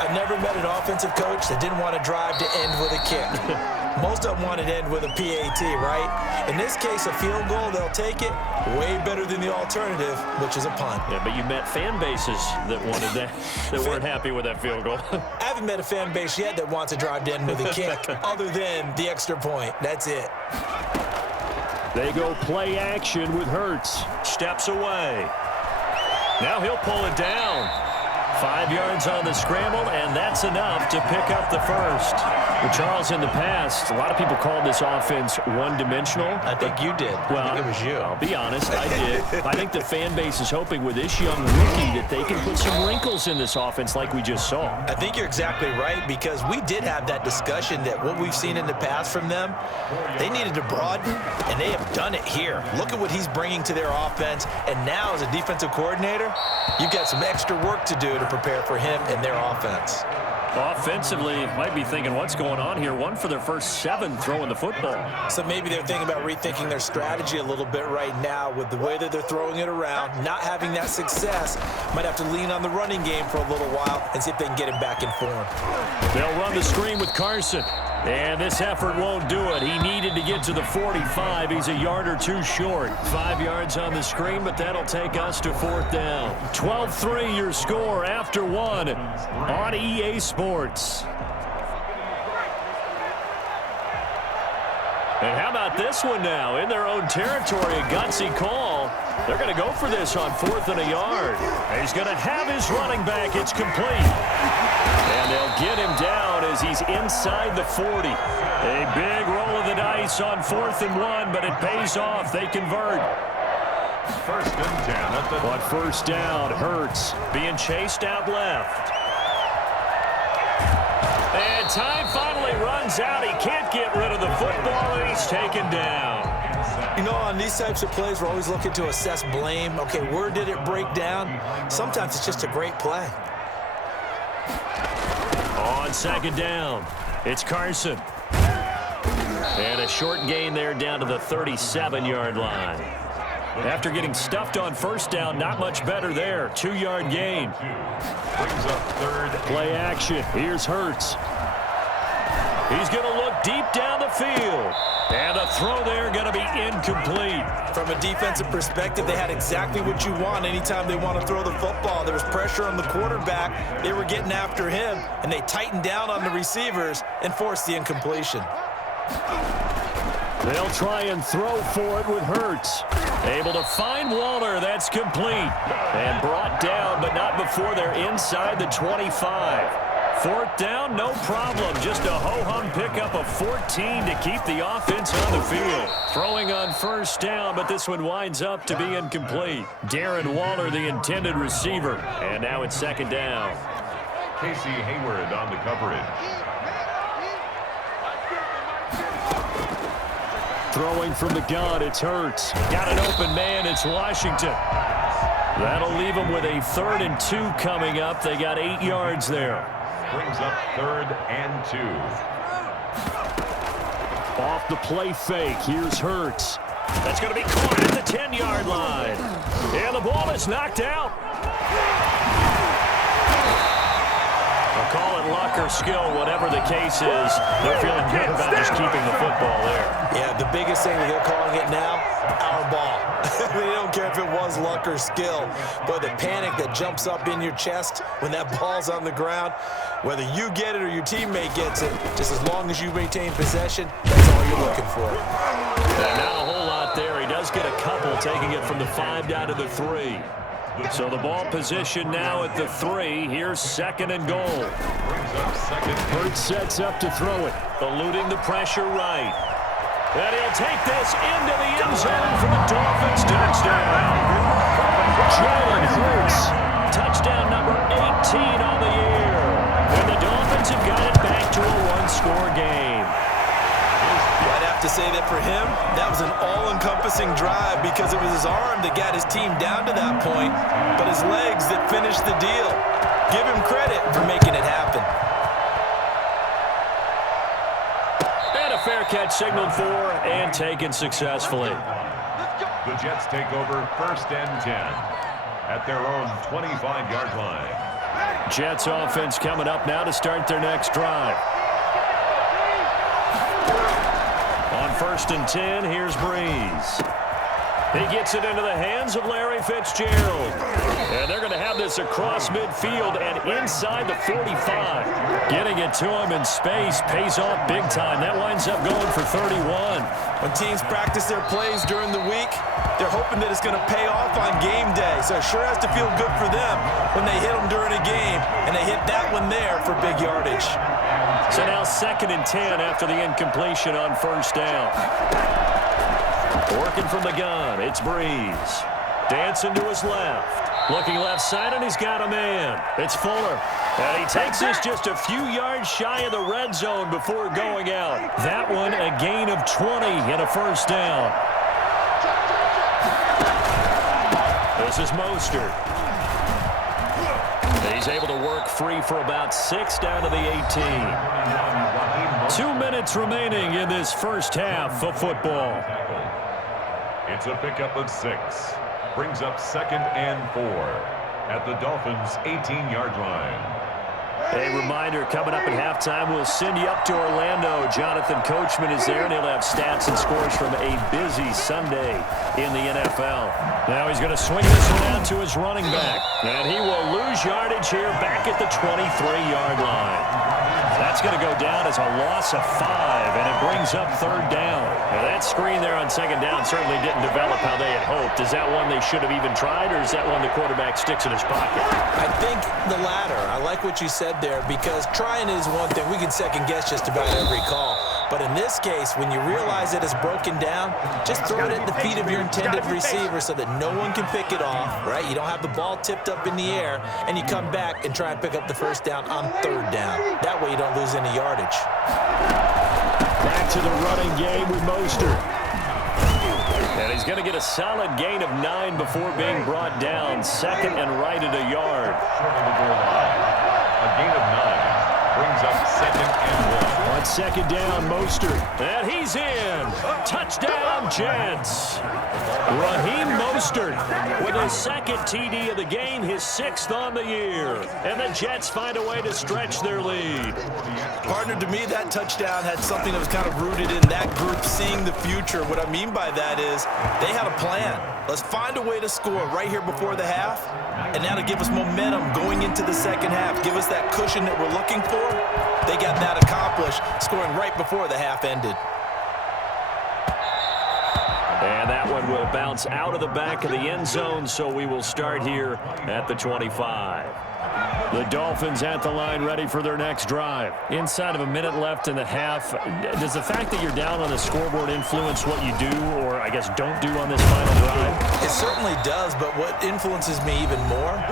I've never met an offensive coach that didn't want to drive to end with a kick. Most of them want to end with a PAT, right? In this case, a field goal, they'll take it. Way better than the alternative, which is a punt. Yeah, but you met fan bases that wanted that, that weren't happy with that field goal. I haven't met a fan base yet that wants to drive to end with a kick, other than the extra point. That's it. They go play action with Hurts. Steps away. Now he'll pull it down. 5 yards on the scramble, and that's enough to pick up the first. Well, Charles, in the past, a lot of people called this offense one-dimensional. I think you did. Well, I think it was you. I'll be honest, I did. I think the fan base is hoping with this young rookie that they can put some wrinkles in this offense like we just saw. I think you're exactly right, because we did have that discussion that what we've seen in the past from them, they needed to broaden, and they have done it here. Look at what he's bringing to their offense, and now as a defensive coordinator, you've got some extra work to do to prepare for him and their offense. Offensively, might be thinking, what's going on here? 1 for their first 7 throwing the football. So maybe they're thinking about rethinking their strategy a little bit right now with the way that they're throwing it around, not having that success. Might have to lean on the running game for a little while and see if they can get him back in form. They'll run the screen with Carson. And this effort won't do it. He needed to get to the 45. He's a yard or 2 short. 5 yards on the screen, but that'll take us to 4th down. 12-3 your score after 1 on EA Sports. And how about this one now? In their own territory, a gutsy call. They're going to go for this on 4th and a yard. He's going to have his running back. It's complete. And they'll get him down as he's inside the 40. A big roll of the dice on 4th and 1, but it pays off. They convert. 1st and 10 at the... But first down, Hurts being chased out left. And time finally runs out. He can't get rid of the football, and he's taken down. You know, on these types of plays, we're always looking to assess blame. Okay, where did it break down? Sometimes it's just a great play. On 2nd down, it's Carson. And a short gain there down to the 37-yard line. After getting stuffed on 1st down, not much better there. 2-yard gain. Brings up 3rd. Play action. Here's Hurts. He's going to look deep down the field. And the throw there going to be incomplete. From a defensive perspective, they had exactly what you want anytime they want to throw the football. There was pressure on the quarterback. They were getting after him, and they tightened down on the receivers and forced the incompletion. They'll try and throw for it with Hurts. Able to find Waller. That's complete. And brought down, but not before they're inside the 25. 4th down, no problem. Just a ho-hum pickup of 14 to keep the offense on the field. Throwing on 1st down, but this one winds up to be incomplete. Darren Waller, the intended receiver. And now it's 2nd down. Casey Hayward on the coverage. Throwing from the gun, it's Hurts. Got an open man, it's Washington. That'll leave them with a 3rd and 2 coming up. They got 8 yards there. Brings up 3rd and 2. Off the play fake, here's Hurts. That's going to be caught at the 10-yard line. And the ball is knocked out. I'll call it luck or skill, whatever the case is. They're feeling good about just keeping the football there. Yeah, the biggest thing that they're calling it now, our ball. They don't care if it was luck or skill. But the panic that jumps up in your chest when that ball's on the ground, whether you get it or your teammate gets it, just as long as you maintain possession, that's all you're looking for. And not a whole lot there. He does get a couple, taking it from the 5 down to the 3. So the ball position now at the 3. Here's 2nd and goal. Brings up 2nd. Hurts sets up to throw it, eluding the pressure right. And he'll take this into the end zone for the Dolphins. Touchdown. Jalen Hurts. Touchdown number 18 on the year. And the Dolphins have got it back to a 1-score game. I'd have to say that for him, that was an all-encompassing drive because it was his arm that got his team down to that point, but his legs that finished the deal. Give him credit for making it happen. And a fair catch signaled for and taken successfully. The Jets take over 1st and 10 at their own 25-yard line. Jets offense coming up now to start their next drive. On 1st and 10, here's Breeze. He gets it into the hands of Larry Fitzgerald. And they're going to have this across midfield and inside the 45. Getting it to him in space pays off big time. That winds up going for 31. When teams practice their plays during the week, they're hoping that it's going to pay off on game day. So it sure has to feel good for them when they hit them during a game, and they hit that one there for big yardage. So now 2nd and 10 after the incompletion on 1st down. Working from the gun, it's Breeze. Dancing to his left. Looking left side, and he's got a man. It's Fuller. And he takes this just a few yards shy of the red zone before going out. That one a gain of 20 and a 1st down. This is Mostert. He's able to work free for about 6 down to the 18. 2 minutes remaining in this first half of football. It's a pickup of 6. Brings up 2nd and 4 at the Dolphins' 18-yard line. A reminder, coming up at halftime, we'll send you up to Orlando. Jonathan Coachman is there, and he'll have stats and scores from a busy Sunday in the NFL. Now he's going to swing this one out to his running back, and he will lose yardage here back at the 23-yard line. That's going to go down as a loss of 5, and it brings up 3rd down. Now that screen there on 2nd down certainly didn't develop how they had hoped. Is that one they should have even tried, or is that one the quarterback sticks in his pocket? I think the latter. I like what you said there, because trying is one thing. We can second-guess just about every call. But in this case, when you realize it is broken down, just throw it at the feet of your intended receiver so that no one can pick it off, right? You don't have the ball tipped up in the air, and you come back and try and pick up the 1st down on 3rd down. That way you don't lose any yardage. Back to the running game with Mostert. And he's going to get a solid gain of 9 before being brought down. 2nd and right at a yard. A gain of 9 brings up 2nd and 1. On 2nd down, Mostert. And he's in. Touchdown, Jets. Raheem Mostert with his 2nd TD of the game, his 6th on the year. And the Jets find a way to stretch their lead. Partner, to me, that touchdown had something that was kind of rooted in that group seeing the future. What I mean by that is they had a plan. Let's find a way to score right here before the half, and now to give us momentum going into the 2nd half, give us that cushion that we're looking for. They got that accomplished, scoring right before the half ended. And that one will bounce out of the back of the end zone, so we will start here at the 25. The Dolphins at the line, ready for their next drive. Inside of a minute left in the half, does the fact that you're down on the scoreboard influence what you do, or I guess don't do on this final drive? It certainly does, but what influences me even more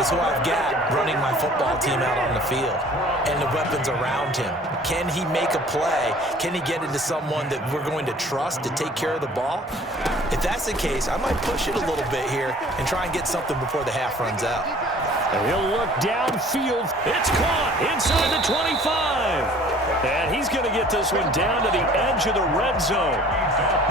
is who I've got running my football team out on the field and the weapons around him. Can he make a play? Can he get into someone that we're going to trust to take care of the ball? If that's the case, I might push it a little bit here and try and get something before the half runs out. And he'll look downfield. It's caught inside the 25. And he's going to get this one down to the edge of the red zone.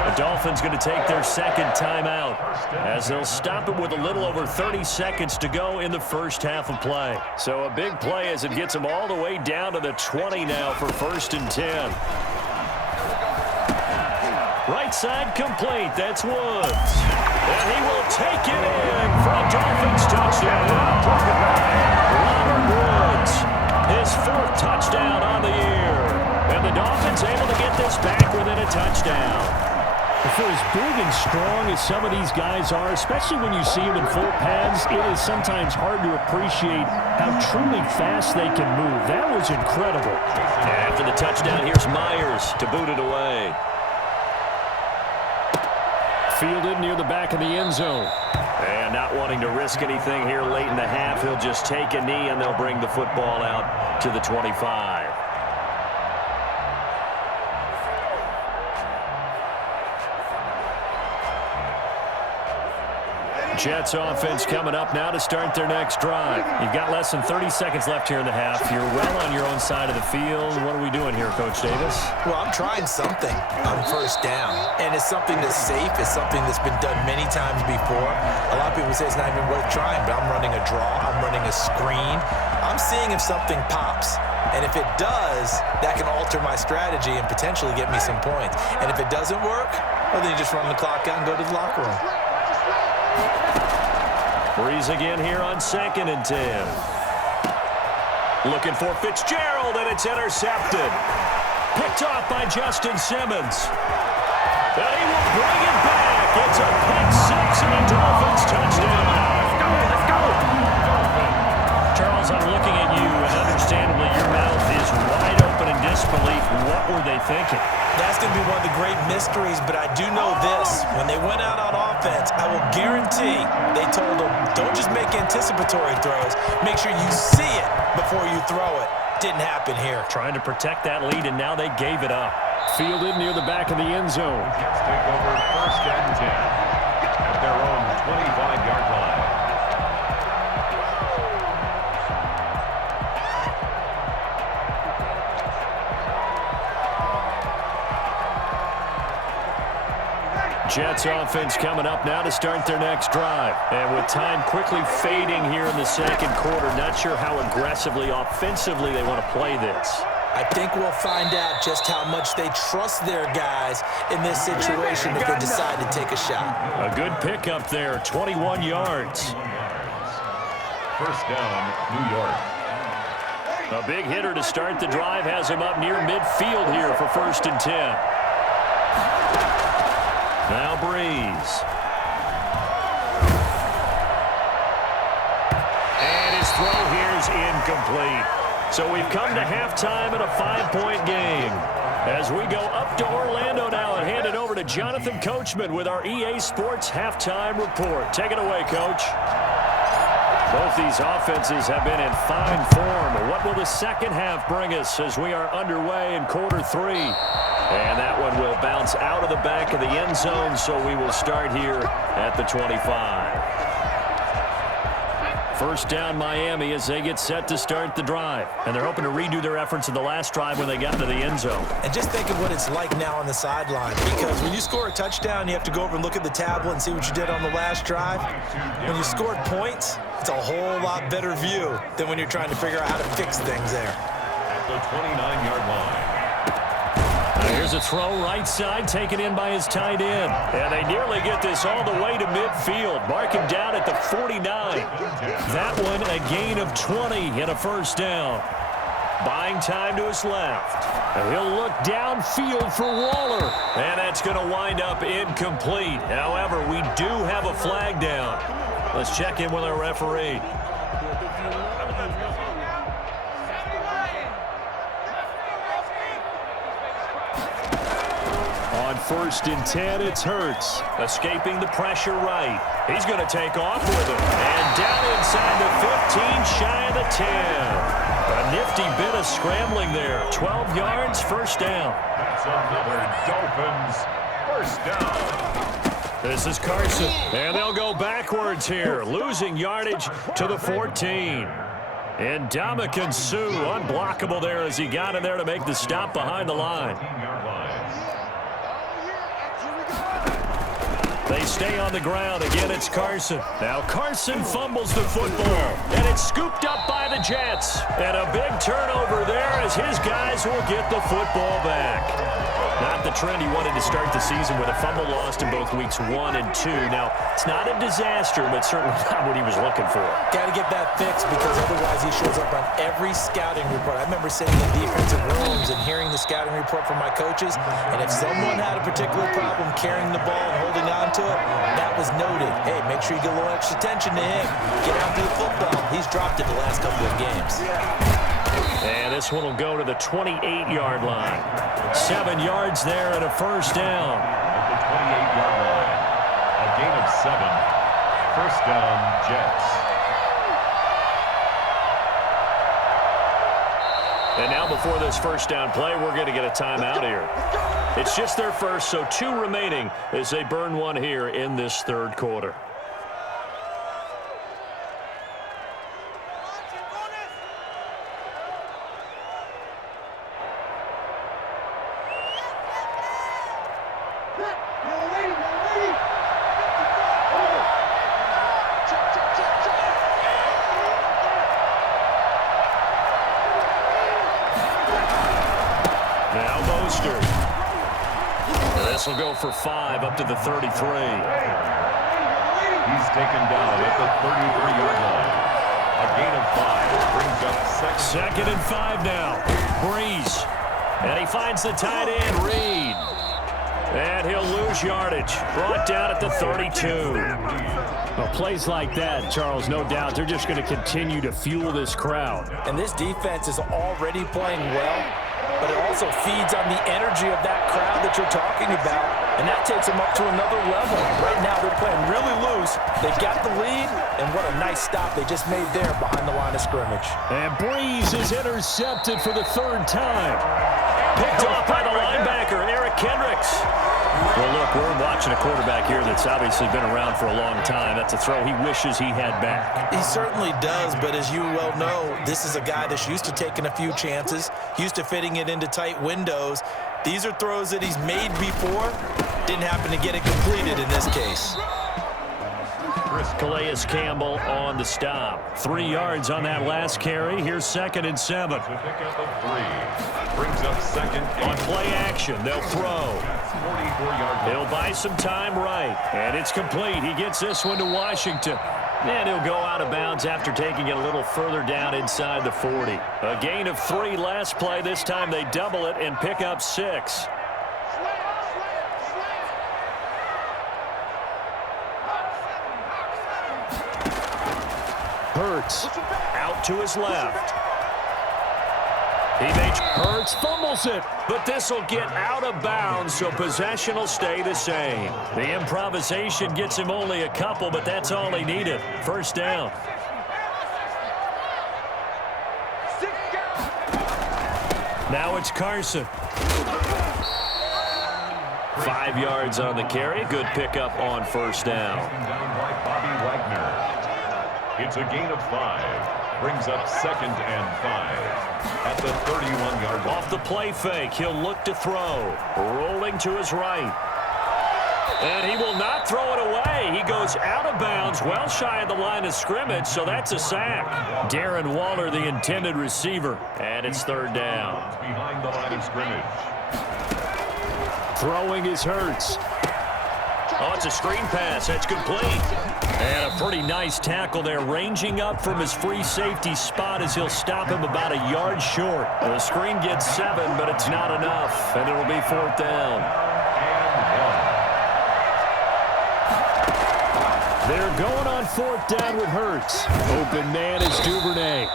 The Dolphins going to take their 2nd timeout as they'll stop it with a little over 30 seconds to go in the first half of play. So a big play as it gets them all the way down to the 20 now for 1st and 10. Right side complete. That's Woods. And he will take it in for a Dolphins touchdown. Robert Woods, his 4th touchdown on the year. And the Dolphins able to get this back within a touchdown. For as big and strong as some of these guys are, especially when you see them in full pads, it is sometimes hard to appreciate how truly fast they can move. That was incredible. After the touchdown, here's Myers to boot it away. Fielded near the back of the end zone. And not wanting to risk anything here late in the half, he'll just take a knee and they'll bring the football out to the 25. Jets offense coming up now to start their next drive. You've got less than 30 seconds left here in the half. You're well on your own side of the field. What are we doing here, Coach Davis? Well, I'm trying something on first down, and it's something that's safe. It's something that's been done many times before. A lot of people say it's not even worth trying, but I'm running a draw. I'm running a screen. I'm seeing if something pops. And if it does, that can alter my strategy and potentially get me some points. And if it doesn't work, well, then you just run the clock out and go to the locker room. Breeze again here on 2nd and 10. Looking for Fitzgerald, and it's intercepted. Picked off by Justin Simmons. And he will bring it back. It's a pick six and a Dolphins touchdown. Let's go. Charles, I'm looking at you, and understandably your mouth is wide open in disbelief. What were they thinking? That's going to be one of the great mysteries, but I do know this. When they went out on offense, I will guarantee they told them, don't just make anticipatory throws. Make sure you see it before you throw it. Didn't happen here. Trying to protect that lead, and now they gave it up. Fielded near the back of the end zone. Jets take over 1st and 10 at their own 25-yard line. Jets offense coming up now to start their next drive. And with time quickly fading here in the second quarter, not sure how aggressively, offensively they want to play this. I think we'll find out just how much they trust their guys in this situation if they decide to take a shot. A good pickup there, 21 yards. 1st down, New York. A big hitter to start the drive has him up near midfield here for 1st and 10. Now Breeze. And his throw here is incomplete. So we've come to halftime in a 5-point game. As we go up to Orlando now and hand it over to Jonathan Coachman with our EA Sports Halftime Report. Take it away, Coach. Both these offenses have been in fine form. What will the second half bring us as we are underway in quarter 3? And that one will bounce out of the back of the end zone, so we will start here at the 25. First down Miami as they get set to start the drive. And they're hoping to redo their efforts in the last drive when they got to the end zone. And just think of what it's like now on the sideline, because when you score a touchdown, you have to go over and look at the tablet and see what you did on the last drive. When you scored points, it's a whole lot better view than when you're trying to figure out how to fix things there. At the 29-yard line. Here's a throw right side taken in by his tight end. And they nearly get this all the way to midfield. Mark him down at the 49. That one a gain of 20 and a first down. Buying time to his left. And he'll look downfield for Waller. And that's going to wind up incomplete. However, we do have a flag down. Let's check in with our referee. On 1st and 10, it's Hurts. Escaping the pressure right. He's going to take off with it. And down inside the 15, shy of the 10. A nifty bit of scrambling there. 12 yards, first down. That's another Dolphins first down. This is Carson. And they'll go backwards here. Losing yardage to the 14. And Ndamukong Suh unblockable there as he got in there to make the stop behind the line. They stay on the ground. Again, it's Carson. Now Carson fumbles the football, and it's scooped up by the Jets. And a big turnover there as his guys will get the football back. Not the trend he wanted to start the season with a fumble lost in both weeks 1 and 2. Now, it's not a disaster, but certainly not what he was looking for. Got to get that fixed, because otherwise he shows up on every scouting report. I remember sitting in defensive rooms and hearing the scouting report from my coaches, and if someone had a particular problem carrying the ball and holding on to it, that was noted. Hey, make sure you get a little extra attention to him. Get after the football. He's dropped it the last couple of games. And this one will go to the 28-yard line. 7 yards there and a first down. At the 28-yard line. A gain of 7. First down, Jets. And now before this first down play, we're going to get a timeout here. It's just their first, so 2 remaining as they burn one here in this third quarter. Now Mostert. This will go for 5 up to the 33. He's taken down at the 33-yard line. A gain of 5 brings up second and 5 now. Breeze. And he finds the tight end, Reed. And he'll lose yardage. Brought down at the 32. Well, plays like that, Charles, no doubt, they're just going to continue to fuel this crowd. And this defense is already playing well, but it also feeds on the energy of that crowd that you're talking about, and that takes them up to another level. Right now, they're playing really loose. They've got the lead, and what a nice stop they just made there behind the line of scrimmage. And Breeze is intercepted for the 3rd time. Picked off by the linebacker, Eric Kendricks. Well, look, we're watching a quarterback here that's obviously been around for a long time. That's a throw he wishes he had back. He certainly does, but as you well know, this is a guy that's used to taking a few chances, used to fitting it into tight windows. These are throws that he's made before. Didn't happen to get it completed in this case. Calais Campbell on the stop. 3 yards on that last carry. Here's 2nd and 7. to pick up a 3. Brings up 2nd On and play action, they'll throw. 44-yard line. He'll buy some time right. And it's complete. He gets this one to Washington. And he'll go out of bounds after taking it a little further down inside the 40. A gain of 3 last play. This time they double it and pick up 6. Hurts Out to his left. Hurts fumbles it. But this will get out of bounds, so possession will stay the same. The improvisation gets him only a couple, but that's all he needed. 1st down. Now it's Carson. 5 yards on the carry. Good pickup on 1st down. Down by Bobby Wagner. It's a gain of 5. Brings up 2nd and 5 at the 31-yard line. Off the play fake, he'll look to throw. Rolling to his right. And he will not throw it away. He goes out of bounds, well shy of the line of scrimmage, so that's a sack. Darren Waller, the intended receiver. And it's 3rd down. Behind the line of scrimmage. Throwing is Hurts. Oh, it's a screen pass. That's complete. And a pretty nice tackle there, ranging up from his free safety spot as he'll stop him about a yard short. The screen gets 7, but it's not enough, and it'll be 4th down. They're going on 4th down with Hurts. Open man is Duvernay.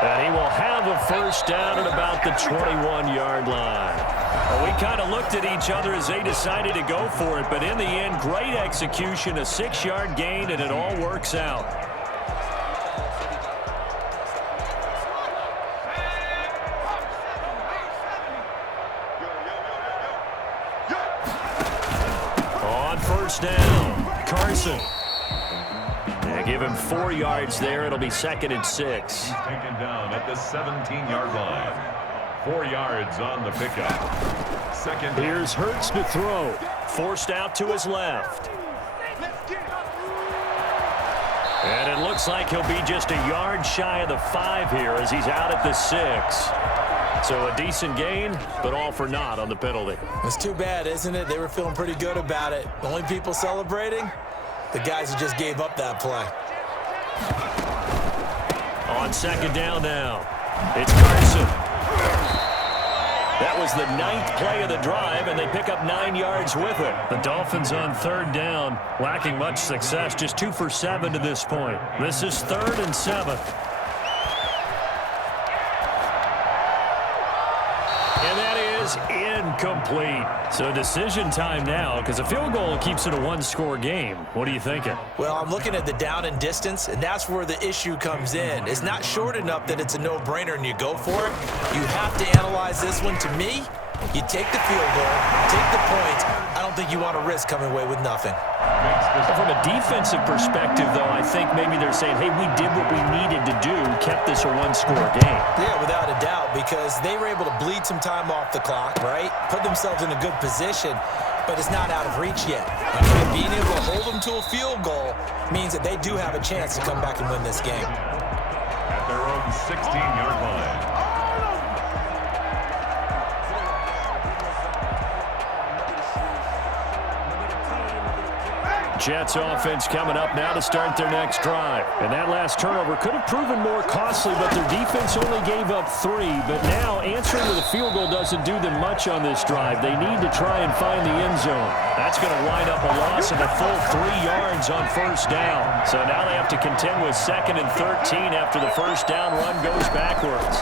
And he will have a 1st down at about the 21-yard line. Well, we kind of looked at each other as they decided to go for it, but in the end, great execution, a 6-yard gain, and it all works out. On 1st down, Carson. They give him 4 yards there. It'll be 2nd and 6. He's taken down at the 17-yard line. 4 yards on the pickup. 2nd. Here's Hurts to throw. Forced out to his left. And it looks like he'll be just a yard shy of the 5 here as he's out at the 6. So a decent gain, but all for naught on the penalty. It's too bad, isn't it? They were feeling pretty good about it. The only people celebrating, the guys who just gave up that play. On 2nd down now, it's Carson. That was the 9th play of the drive, and they pick up 9 yards with it. The Dolphins on 3rd down, lacking much success, just 2 for 7 to this point. This is 3rd and 7. And that is incomplete. So decision time now, because a field goal keeps it a 1-score game. What are you thinking? Well, I'm looking at the down and distance, and that's where the issue comes in. It's not short enough that it's a no-brainer and you go for it. You have to analyze this one. To me, you take the field goal, take the points. I don't think you want to risk coming away with nothing. From a defensive perspective, though, I think maybe they're saying, hey, we did what we needed to do, kept this a 1-score game. Yeah, without a doubt, because they were able to bleed some time off the clock, right? Put themselves in a good position, but it's not out of reach yet. And being able to hold them to a field goal means that they do have a chance to come back and win this game. At their own 16-yard line. Jets offense coming up now to start their next drive. And that last turnover could have proven more costly, but their defense only gave up 3. But now answering with a field goal doesn't do them much on this drive. They need to try and find the end zone. That's going to wind up a loss of a full 3 yards on first down. So now they have to contend with 2nd and 13 after the first down run goes backwards.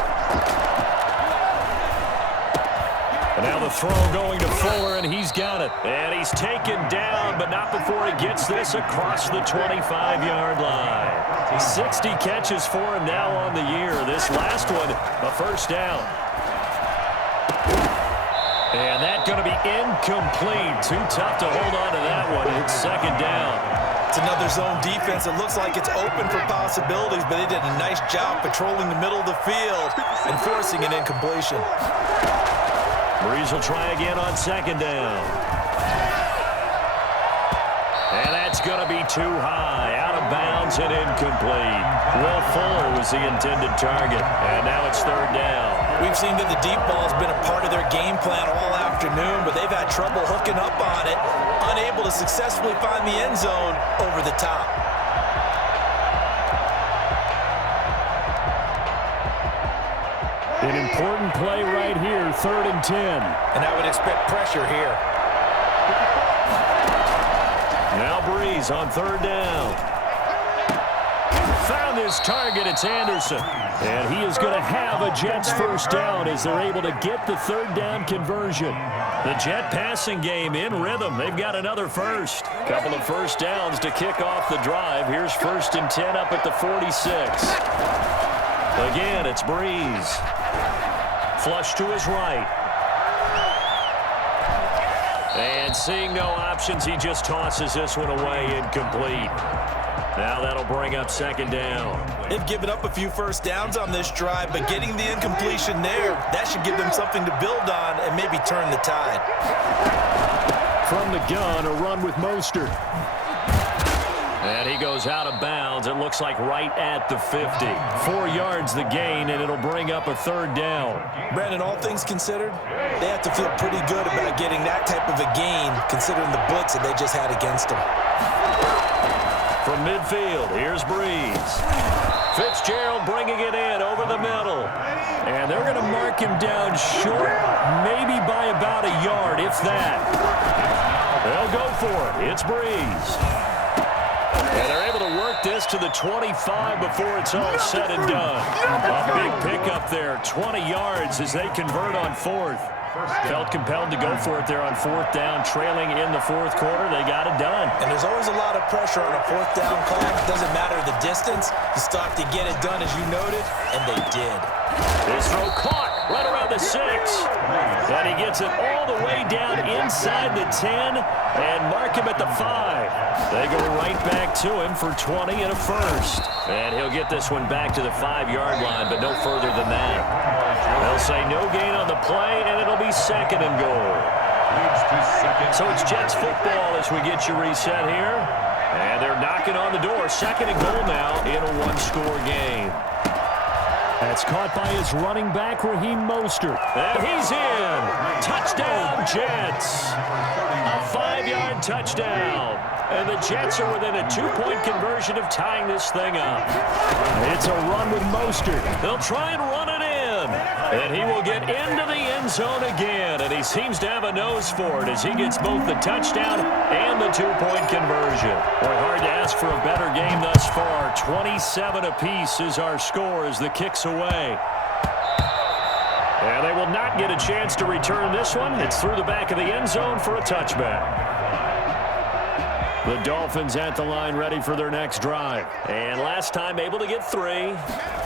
And now the throw going to Fuller, and he's got it. And he's taken down, but not before he gets this across the 25-yard line. 60 catches for him now on the year. This last one, a first down. And that's going to be incomplete. Too tough to hold on to that one. It's 2nd down. It's another zone defense. It looks like it's open for possibilities, but they did a nice job patrolling the middle of the field and forcing an incompletion. Breeze will try again on 2nd down. And that's going to be too high. Out of bounds and incomplete. Will Fuller was the intended target. And now it's 3rd down. We've seen that the deep ball has been a part of their game plan all afternoon, but they've had trouble hooking up on it, unable to successfully find the end zone over the top. An important play right here, 3rd and 10. And I would expect pressure here. Now Breeze on 3rd down. Found his target, it's Anderson. And he is going to have a Jets first down as they're able to get the 3rd down conversion. The Jet passing game in rhythm. They've got another first. Couple of first downs to kick off the drive. Here's 1st and 10 up at the 46. Again, it's Breeze. Flush to his right. And seeing no options, he just tosses this one away, incomplete. Now that'll bring up 2nd down. They've given up a few first downs on this drive, but getting the incompletion there, that should give them something to build on and maybe turn the tide. From the gun, a run with Mostert. And he goes out of bounds. It looks like right at the 50. 4 yards the gain, and it'll bring up a 3rd down. Brandon, all things considered, they have to feel pretty good about getting that type of a gain, considering the blitz that they just had against them. From midfield, here's Breeze. Fitzgerald bringing it in over the middle. And they're going to mark him down short, maybe by about a yard, if that. They'll go for it. It's Breeze. And they're able to work this to the 25 before it's all said and done. A big pickup there, 20 yards as they convert on 4th. Felt compelled to go for it there on 4th down, trailing in the 4th quarter. They got it done. And there's always a lot of pressure on a 4th down call. It doesn't matter the distance. You still have to get it done, as you noted, and they did. This throw caught right around the 6. And he gets it all the way down inside the 10 and mark him at the 5. They go right back to him for 20 and a first. And he'll get this one back to the 5-yard line, but no further than that. They'll say no gain on the play, and it'll be 2nd and goal. So it's Jets football as we get you reset here. And they're knocking on the door. 2nd and goal now in a 1-score game. That's caught by his running back, Raheem Mostert. And he's in. Touchdown, Jets. A 5-yard touchdown. And the Jets are within a 2-point conversion of tying this thing up. It's a run with Mostert. They'll try and run it in. And he will get into the end zone again. And he seems to have a nose for it as he gets both the touchdown and the 2-point conversion. Boy, hard to ask for a better game thus far. 27 apiece is our score as the kick's away. And they will not get a chance to return this one. It's through the back of the end zone for a touchback. The Dolphins at the line ready for their next drive. And last time able to get 3.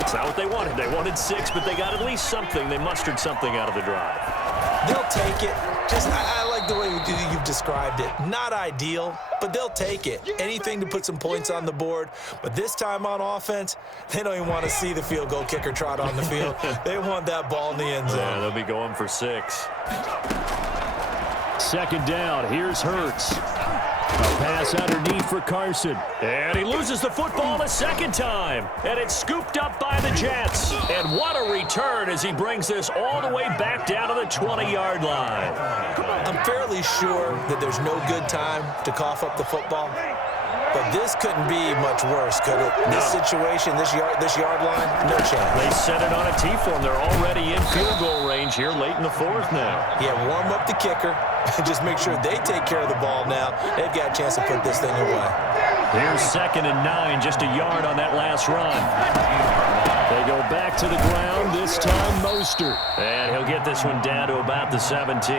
It's not what they wanted. They wanted 6, but they got at least something. They mustered something out of the drive. They'll take it. I like the way you've described it. Not ideal, but they'll take it. Anything to put some points on the board. But this time on offense, they don't even want to see the field goal kicker trot on the field. They want that ball in the end zone. Yeah, they'll be going for 6. 2nd down. Here's Hurts. A pass underneath for Carson. And he loses the football a 2nd time. And it's scooped up by the Jets. And what a return as he brings this all the way back down to the 20-yard line. I'm fairly sure that there's no good time to cough up the football. But this couldn't be much worse, could it? This situation, this yard line, no chance. They set it on a tee for them. They're already in field goal range here late in the fourth now. Yeah, warm up the kicker and just make sure they take care of the ball now. They've got a chance to put this thing away. Here's 2nd and 9, just a yard on that last run. They go back to the ground, this time Mostert. And he'll get this one down to about the 17.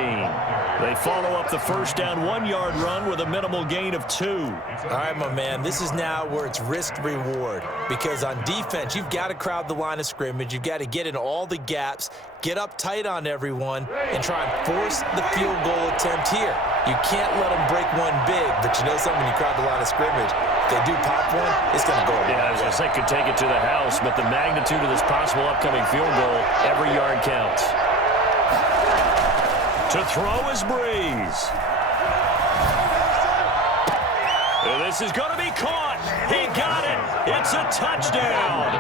They follow up the first down 1-yard run with a minimal gain of 2. All right, my man, this is now where it's risk-reward. Because on defense, you've got to crowd the line of scrimmage. You've got to get in all the gaps, get up tight on everyone, and try and force the field goal attempt here. You can't let them break one big, but you know something, you crowd the line of scrimmage. If they do pop one, it's going to go. Yeah, I was going to say could take it to the house, but the magnitude of this possible upcoming field goal, every yard counts. To throw is Breeze. And this is going to be caught. He got it. It's a touchdown.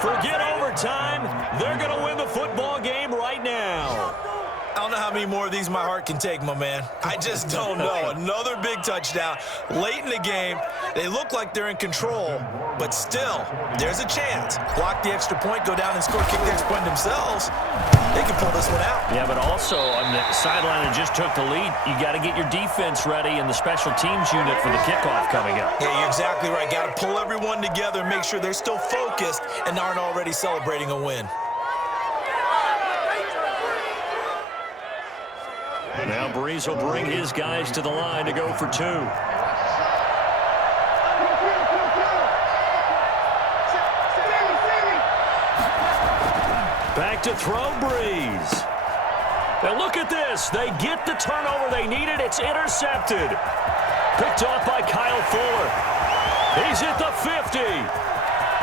Forget overtime. They're going to win the football game right now. I don't know how many more of these my heart can take, my man. I just don't know. Another big touchdown late in the game. They look like they're in control, but still, there's a chance. Block the extra point, go down and score, kick the extra point themselves. They can pull this one out. Yeah, but also on the sideline that just took the lead, you got to get your defense ready and the special teams unit for the kickoff coming up. Yeah, you're exactly right. Got to pull everyone together and make sure they're still focused and aren't already celebrating a win. Now Breeze will bring his guys to the line to go for 2. Back to throw, Breeze. Now look at this. They get the turnover they needed. It's intercepted. Picked off by Kyle Fuller. He's at the 50,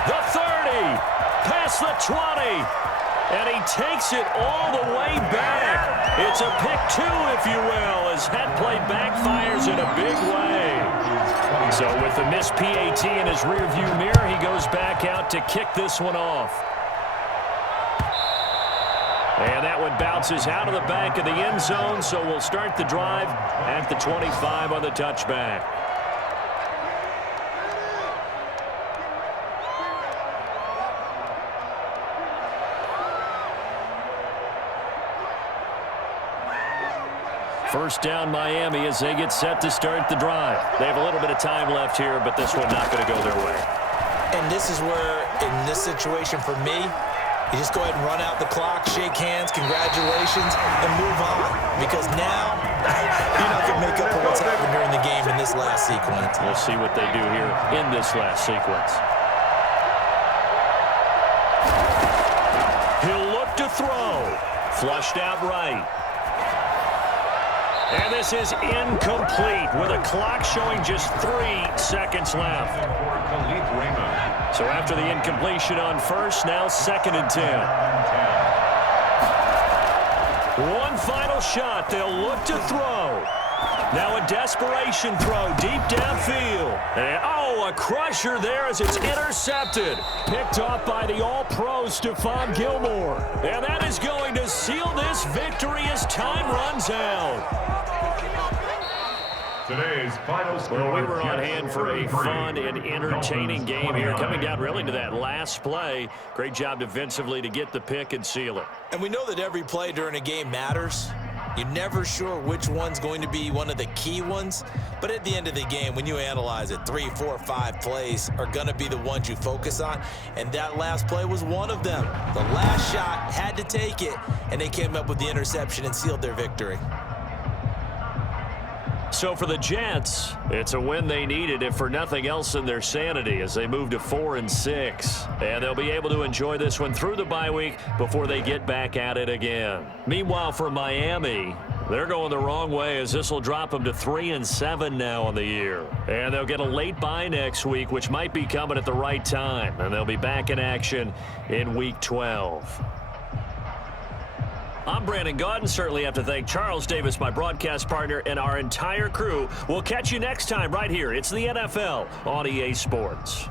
the 30, past the 20. And he takes it all the way back. It's a pick 2, if you will, as that play backfires in a big way. So with the missed PAT in his rearview mirror, he goes back out to kick this one off. And that one bounces out of the back of the end zone, so we'll start the drive at the 25 on the touchback. First down Miami as they get set to start the drive. They have a little bit of time left here, but this one not going to go their way. And this is where, in this situation for me, you just go ahead and run out the clock, shake hands, congratulations, and move on. Because now, you're not going to make up for what's happened during the game in this last sequence. We'll see what they do here in this last sequence. He'll look to throw. Flushed out right. And this is incomplete with a clock showing just 3 seconds left. So after the incompletion on first, now 2nd and 10. One final shot. They'll look to throw. Now a desperation throw deep downfield. And, oh, a crusher there as it's intercepted. Picked off by the all-pro Stephon Gilmore. And that is going to seal this victory as time runs out. Today's final score. Well, we were on hand for a fun and entertaining game here, coming down really to that last play. Great job defensively to get the pick and seal it. And we know that every play during a game matters. You're never sure which one's going to be one of the key ones. But at the end of the game, when you analyze it, 3, 4, 5 plays are going to be the ones you focus on. And that last play was one of them. The last shot had to take it, and they came up with the interception and sealed their victory. So for the Jets, it's a win they needed, if for nothing else than their sanity, as they move to 4-6. And they'll be able to enjoy this one through the bye week before they get back at it again. Meanwhile, for Miami, they're going the wrong way, as this will drop them to 3-7 now on the year. And they'll get a late bye next week, which might be coming at the right time. And they'll be back in action in Week 12. I'm Brandon Gaudin. Certainly have to thank Charles Davis, my broadcast partner, and our entire crew. We'll catch you next time right here. It's the NFL on EA Sports.